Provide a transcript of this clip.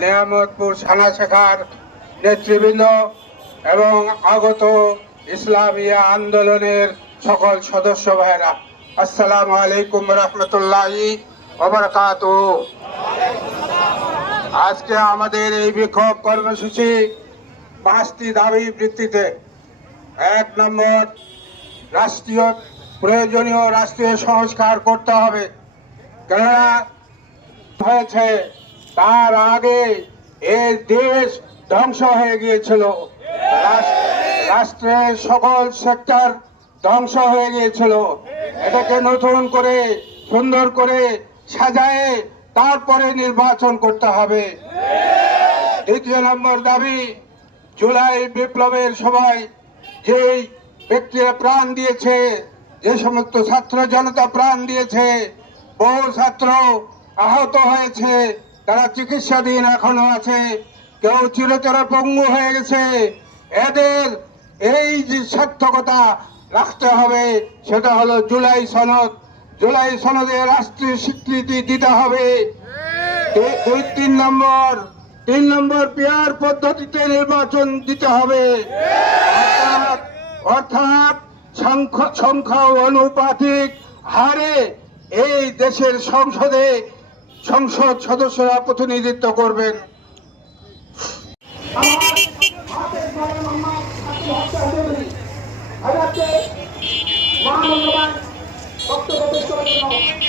নিয়ামতপুর থানা শেখার নেতৃবৃন্দ এবং আগত ইসলামিয়া আন্দোলনের সকল সদস্য ভাইরা আসসালামু আলাইকুম রহমতুল্লাহি আজকে আমাদের এই বিক্ষোভ কর্মসূচি পাঁচটি দাবি ভিত্তিতে এক নম্বর রাষ্ট্রীয় প্রয়োজনীয় রাষ্ট্রীয় সংস্কার করতে হবে। কেননা হয়েছে তার আগে এই দেশ ধ্বংস হয়ে গিয়েছিল। রাষ্ট্রের সকল সেক্টর ধ্বংস হয়ে গিয়েছিল। এটাকে নতুন করে, সুন্দর করে সাজায়ে তারপরে নির্বাচন করতে হবে। দ্বিতীয় নম্বর দাবি, জুলাই বিপ্লবের সময় যেই ব্যক্তিরা প্রাণ দিয়েছে, যে সমস্ত ছাত্র, জনতা প্রাণ দিয়েছে, বহু ছাত্র আহত হয়েছে। তারা চিকিৎসাধীন এখনও আছে। কেউ চিরতর পঙ্গু হয়ে গেছে। এদের এই যে সার্থকতা রাখতে হবে, সেটা হলো জুলাই সনদ। জুলাই সনদে রাষ্ট্রীয় স্বীকৃতি দিতে হবে। দুই- তিন নম্বর। তিন নম্বর, পেয়ার পদ্ধতিতে নির্বাচন দিতে হবে। অর্থাৎ- সংখ্যা অনুপাতিক হারে এই দেশের সংসদে সংসদ সদস্যরা প্রতিনিধিত্ব করবেন বক্তব্য